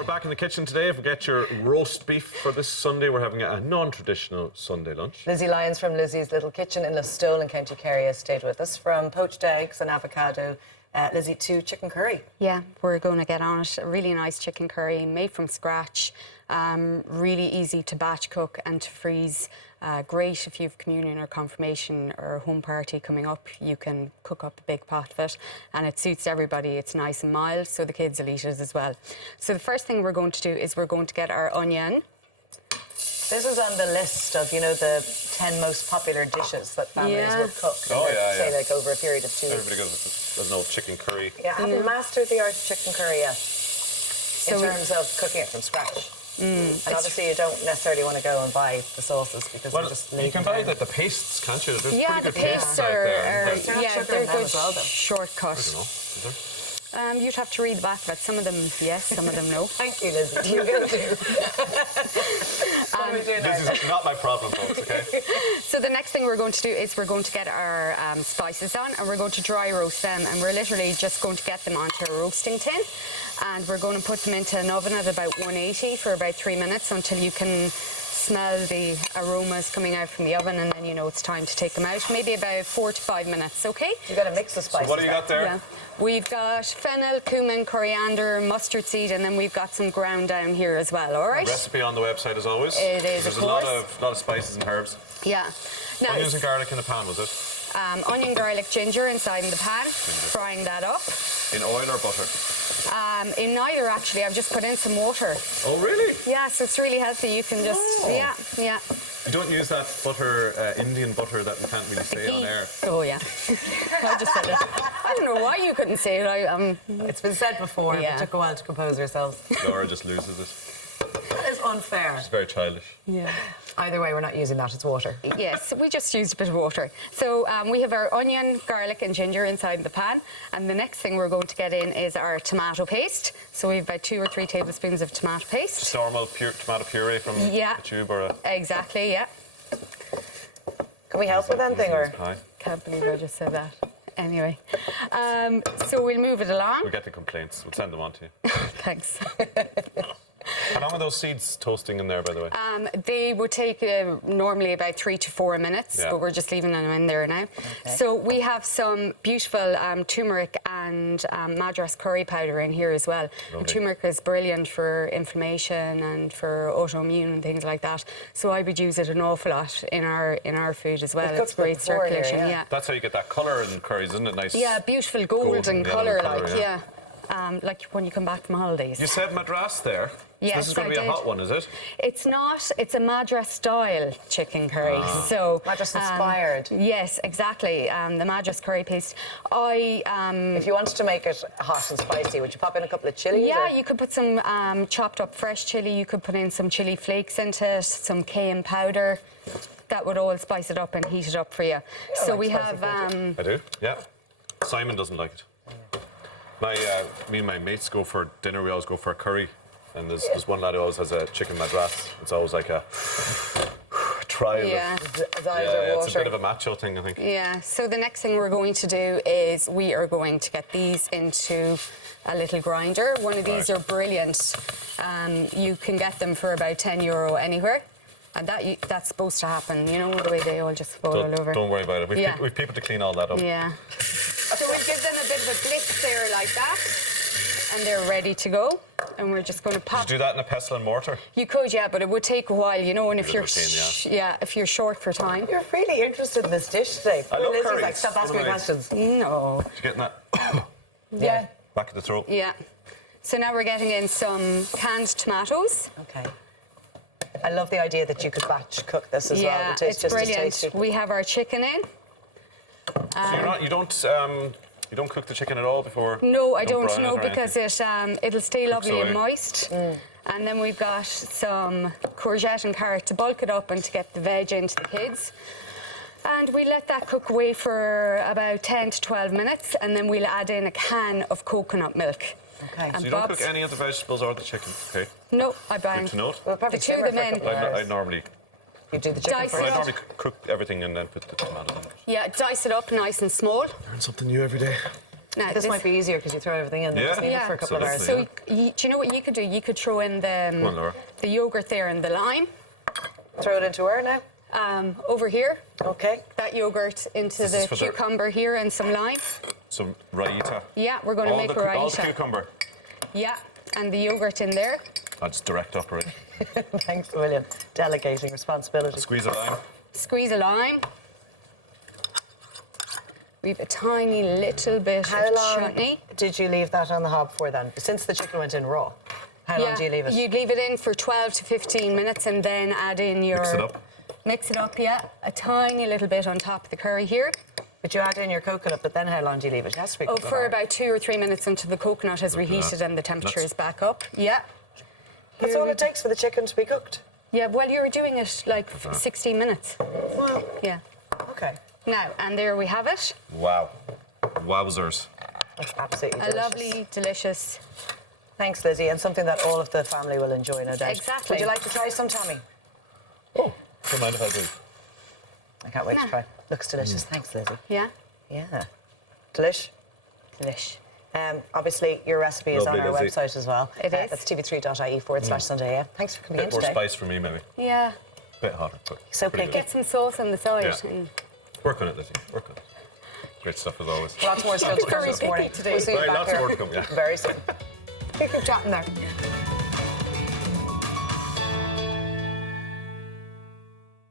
we're back in the kitchen today. Forget your roast beef for this Sunday. We're having a non-traditional Sunday lunch. Lizzy Lyons from Lizzy's Little Kitchen in Listowel in County Kerry has stayed with us. From poached eggs and avocado, Lizzy, to chicken curry. Yeah, we're going to get on it. A really nice chicken curry made from scratch. Really easy to batch cook and to freeze. Great if you've communion or confirmation or a home party coming up. You can cook up a big pot of it and it suits everybody. It's nice and mild, so the kids will eat it as well. So the first thing we're going to do is we're going to get our onion. This is on the list of, you know, the 10 most popular dishes that families would cook. Say, like, over a period of 2 weeks. Everybody does know chicken curry. Yeah, I haven't mastered the art of chicken curry yet, in terms of cooking it from scratch. And obviously you don't necessarily want to go and buy the sauces because they're just you can buy the pastes, can't you? There's yeah, pretty the good pastes they're good well, shortcut. I don't know. Is there? You'd have to read the back of it. Some of them yes, some of them no. Thank you, Lizzy. You're going to do. This is not my problem, folks, okay? So the next thing we're going to do is we're going to get our spices on and we're going to dry roast them, and we're literally just going to get them onto a roasting tin, and we're going to put them into an oven at about 180 for about 3 minutes until you can smell the aromas coming out from the oven, and then you know it's time to take them out. Maybe about 4 to 5 minutes, okay? You've got to mix the spices. So what do you got there? Yeah. We've got fennel, cumin, coriander, mustard seed, and then we've got some ground down here as well, all right? Recipe on the website as always. It is, There's of a course. lot of spices and herbs. Yeah. Now, Onions and garlic in a pan, was it? onion, garlic, ginger inside in the pan, frying that up. In oil or butter? In neither, actually. I've just put in some water. Oh, really? Yeah, so it's really healthy. You can just, yeah. You don't use that butter, Indian butter that we can't really say on air. Oh, yeah. I just said it. I don't know why you couldn't say it. It's been said before, Yeah. but it took a while to compose ourselves. Laura just loses it. That is unfair. It's very childish. Yeah. Either way, we're not using that, it's water. Yes, we just used a bit of water. So we have our onion, garlic and ginger inside the pan, and the next thing we're going to get in is our tomato paste. So we have about 2 or 3 tablespoons of tomato paste. Just normal tomato puree from the tube or a... Exactly, yeah. Can we help with anything, or...? Can't believe I just said that. Anyway, so we'll move it along. We'll get the complaints. We'll send them on to you. Thanks. How long are those seeds toasting in there, by the way? They would take normally about 3 to 4 minutes, but we're just leaving them in there now. Okay. So we have some beautiful turmeric and Madras curry powder in here as well. And turmeric is brilliant for inflammation and for autoimmune and things like that. So I would use it an awful lot in our food as well. It's great circulation. Here, yeah. That's how you get that colour in curries, isn't it? Nice. Yeah, beautiful golden colour, like yeah. like when you come back from holidays. You said Madras there. Yes, so this is going to be a hot one, is it? It's not. It's a Madras style chicken curry. So Madras inspired. Yes, exactly. The Madras curry paste. If you wanted to make it hot and spicy, would you pop in a couple of chilies? Yeah, you could put some chopped up fresh chili. You could put in some chili flakes into it, some cayenne powder. That would all spice it up and heat it up for you. So we have. I do. Yeah. Simon doesn't like it. Me and my mates go for dinner. We always go for a curry. And there's one lad who always has a chicken madras. It's always like a trial. Yeah. It's a bit of a macho thing, I think. Yeah, so the next thing we're going to do is we are going to get these into a little grinder. One of these are brilliant. You can get them for about €10 anywhere. And that's supposed to happen, you know, the way they all just fall all over. Don't worry about it. We've people to clean all that up. Yeah. So we'll give them a bit of a blitz there like that. And they're ready to go. And we're just going to pop. Could you do that in a pestle and mortar? You could, yeah, but it would take a while, you know. And if you're, if you're short for time. You're really interested in this dish today. I love Lizzy's curries. like, stop asking me questions. No. Did you get that? Yeah. Back of the throat. Yeah. So now we're getting in some canned tomatoes. Okay. I love the idea that you could batch cook this as well. Yeah, it's just brilliant. as tasty. We have our chicken in. So you don't cook the chicken at all before? No, I don't know, because it'll stay lovely and moist. Mm. And then we've got some courgette and carrot to bulk it up and to get the veg into the kids. And we let that cook away for about 10 to 12 minutes, and then we'll add in a can of coconut milk. Okay. So you don't cook any of the vegetables or the chicken, okay? No, I bang. Good to note. We'll probably the two of them in. I normally... You do the chicken Dice first. I normally cook everything and then put the tomatoes in. Yeah, dice it up nice and small. Learn something new every day. Now, This might be easier because you throw everything in. Yeah. Just leave it for a couple of hours. Absolutely. So do you know what you could do? You could throw in on, Laura. the yogurt there and the lime Throw it into where now? over here. Okay. That yogurt into This is the for the- cucumber here and some lime. Some raita. Yeah, we're going to make a all the raita. cucumber. Yeah, and the yogurt in there. I'll just direct operate. Thanks, William. Delegating responsibility. Squeeze a lime. Squeeze a lime. We've a tiny little bit How of long chutney. did you leave that on the hob for then? Since the chicken went in raw. How long do you leave it? You'd leave it in for 12 to 15 minutes and then add in your... Mix it up. Mix it up, yeah. A tiny little bit on top of the curry here. But you add in your coconut, but then how long do you leave it? It has to be a couple of For hours. about 2 or 3 minutes until the coconut has reheated and the temperature is back up. Yeah. That's all it takes for the chicken to be cooked. Yeah, well, you were doing it like 16 minutes. Well, Yeah. okay. Now, and there we have it. Wow. Wowzers. That's absolutely A delicious. lovely, delicious... Thanks, Lizzie, and something that all of the family will enjoy, no doubt. Exactly. Would you like to try some, Tommy? Oh, don't mind if I do. I can't wait to try. Looks delicious. Thanks, Lizzie. Yeah? Yeah. Delish. Delish. Obviously, your recipe is Lovely, on our Lizzie. website as well. It is. That's tv3.ie/Sunday. Yeah. Thanks for coming in Bit more today. spice for me, maybe. Yeah. Bit hotter, but So pretty picky. good. Get some sauce on the side. Yeah. And Work on it, Lizzie. Work on it. Great stuff as always. Lots more still to come Very this morning. picky today. We'll see you Right, back lots here more to come, yeah. very soon. Keep chatting there.